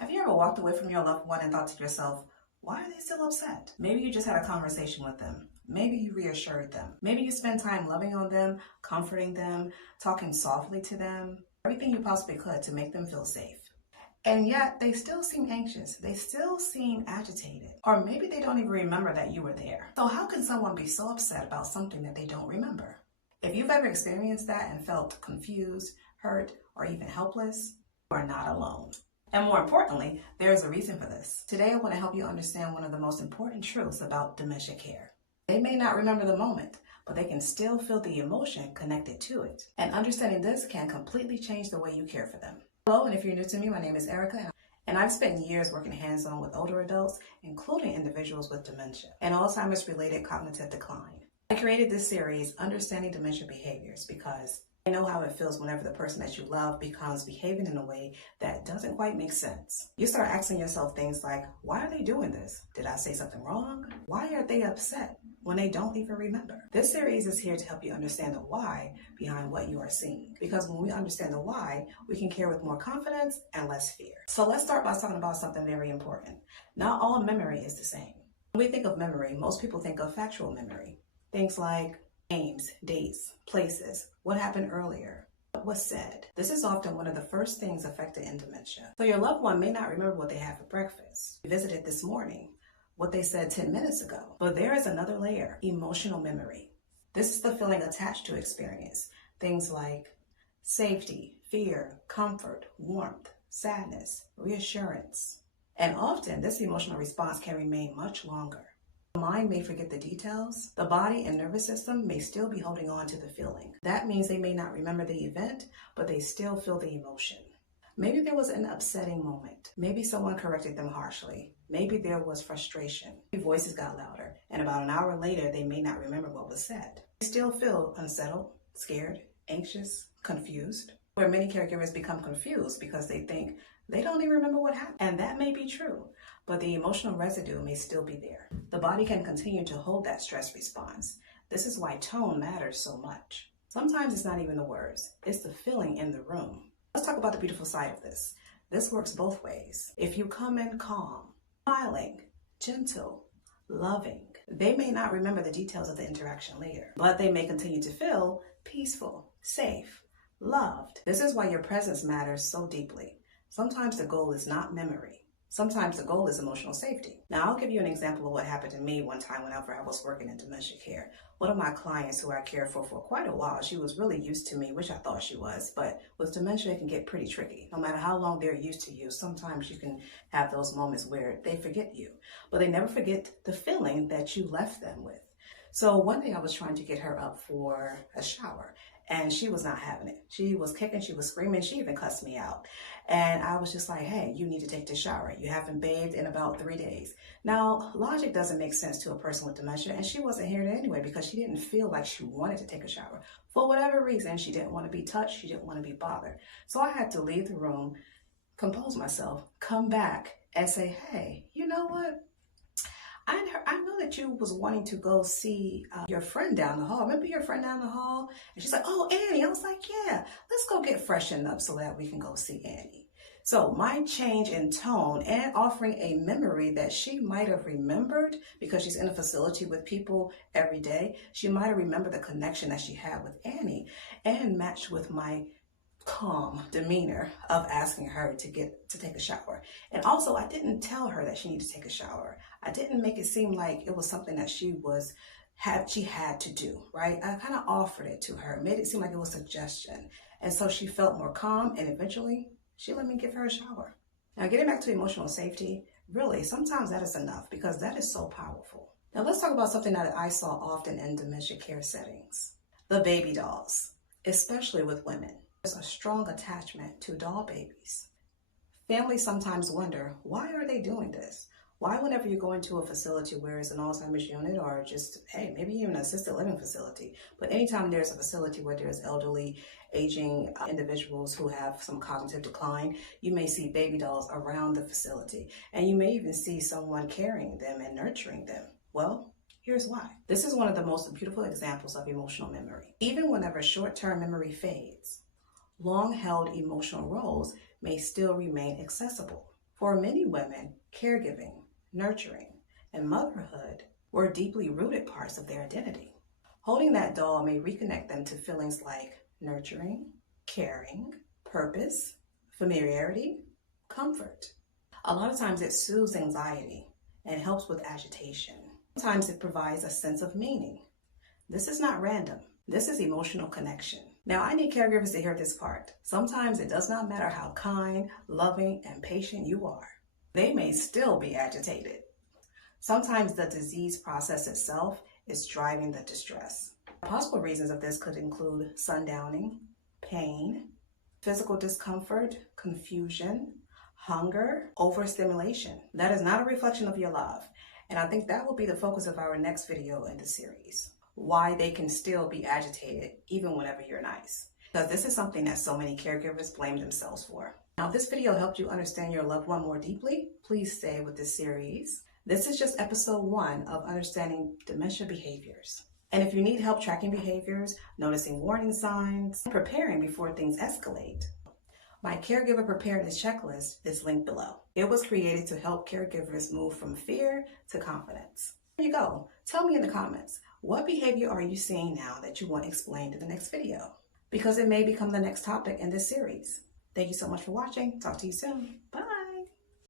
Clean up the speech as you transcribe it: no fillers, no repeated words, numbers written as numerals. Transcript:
Have you ever walked away from your loved one and thought to yourself, why are they still upset? Maybe you just had a conversation with them. Maybe you reassured them. Maybe you spent time loving on them, comforting them, talking softly to them, everything you possibly could to make them feel safe. And yet they still seem anxious. They still seem agitated. Or maybe they don't even remember that you were there. So how can someone be so upset about something that they don't remember? If you've ever experienced that and felt confused, hurt, or even helpless, you are not alone. And more importantly, there is a reason for this. Today, I want to help you understand one of the most important truths about dementia care. They may not remember the moment, but they can still feel the emotion connected to it. And understanding this can completely change the way you care for them. Hello, and if you're new to me, my name is Erica, and I've spent years working hands-on with older adults, including individuals with dementia and Alzheimer's-related cognitive decline. I created this series, Understanding Dementia Behaviors, because I know how it feels whenever the person that you love becomes behaving in a way that doesn't quite make sense. You start asking yourself things like, why are they doing this? Did I say something wrong? Why are they upset when they don't even remember? This series is here to help you understand the why behind what you are seeing. Because when we understand the why, we can care with more confidence and less fear. So let's start by talking about something very important. Not all memory is the same. When we think of memory, most people think of factual memory. Things like names, dates, places, what happened earlier, what was said. This is often one of the first things affected in dementia. So your loved one may not remember what they had for breakfast. You visited this morning, what they said 10 minutes ago. But there is another layer, emotional memory. This is the feeling attached to experience. Things like safety, fear, comfort, warmth, sadness, reassurance. And often this emotional response can remain much longer. The mind may forget the details. The body and nervous system may still be holding on to the feeling. That means they may not remember the event, but they still feel the emotion. Maybe there was an upsetting moment. Maybe someone corrected them harshly. Maybe there was frustration. Voices got louder, and about an hour later, they may not remember what was said. They still feel unsettled, scared, anxious, confused. Where many caregivers become confused because they think they don't even remember what happened. And that may be true, but the emotional residue may still be there. The body can continue to hold that stress response. This is why tone matters so much. Sometimes it's not even the words, it's the feeling in the room. Let's talk about the beautiful side of this. This works both ways. If you come in calm, smiling, gentle, loving, they may not remember the details of the interaction later, but they may continue to feel peaceful, safe, loved. This is why your presence matters so deeply. Sometimes the goal is not memory. Sometimes the goal is emotional safety. Now, I'll give you an example of what happened to me one time whenever I was working in dementia care. One of my clients who I cared for quite a while, she was really used to me, which I thought she was, but with dementia, it can get pretty tricky. No matter how long they're used to you, sometimes you can have those moments where they forget you, but they never forget the feeling that you left them with. So one day I was trying to get her up for a shower, and she was not having it. She was kicking, she was screaming, she even cussed me out. And I was just like, hey, you need to take the shower. You haven't bathed in about 3 days. Now, logic doesn't make sense to a person with dementia, and she wasn't here anyway because she didn't feel like she wanted to take a shower. For whatever reason, she didn't want to be touched, she didn't want to be bothered. So I had to leave the room, compose myself, come back, and say, hey, you know what? I know that you was wanting to go see your friend down the hall. Remember your friend down the hall? And she's like, oh, Annie. I was like, yeah, let's go get freshened up so that we can go see Annie. So my change in tone and offering a memory that she might have remembered because she's in a facility with people every day. She might have remembered the connection that she had with Annie and matched with my calm demeanor of asking her to take a shower. And also, I didn't tell her that she needed to take a shower. I didn't make it seem like it was something that she had to do, right? I kind of offered it to her, made it seem like it was a suggestion. And so she felt more calm, and eventually she let me give her a shower. Now, getting back to emotional safety, really, sometimes that is enough because that is so powerful. Now, let's talk about something that I saw often in dementia care settings. The baby dolls, especially with women. There's a strong attachment to doll babies. Families sometimes wonder, why are they doing this? Why whenever you go into a facility where it's an Alzheimer's unit or just, hey, maybe even an assisted living facility, but anytime there's a facility where there's elderly, aging individuals who have some cognitive decline, you may see baby dolls around the facility. And you may even see someone carrying them and nurturing them. Well, here's why. This is one of the most beautiful examples of emotional memory. Even whenever short-term memory fades, long-held emotional roles may still remain accessible. For many women, caregiving, nurturing, and motherhood were deeply rooted parts of their identity. Holding that doll may reconnect them to feelings like nurturing, caring, purpose, familiarity, comfort. A lot of times it soothes anxiety and helps with agitation. Sometimes it provides a sense of meaning. This is not random. This is emotional connection. Now, I need caregivers to hear this part. Sometimes it does not matter how kind, loving, and patient you are. They may still be agitated. Sometimes the disease process itself is driving the distress. Possible reasons of this could include sundowning, pain, physical discomfort, confusion, hunger, overstimulation. That is not a reflection of your love. And I think that will be the focus of our next video in the series. Why they can still be agitated even whenever you're nice. Because this is something that so many caregivers blame themselves for. Now, if this video helped you understand your loved one more deeply, please stay with this series. This is just episode 1 of understanding dementia behaviors. And if you need help tracking behaviors, noticing warning signs, and preparing before things escalate, my caregiver preparedness checklist is linked below. It was created to help caregivers move from fear to confidence. There you go. Tell me in the comments, what behavior are you seeing now that you want explained in the next video? Because it may become the next topic in this series. Thank you so much for watching. Talk to you soon. Bye.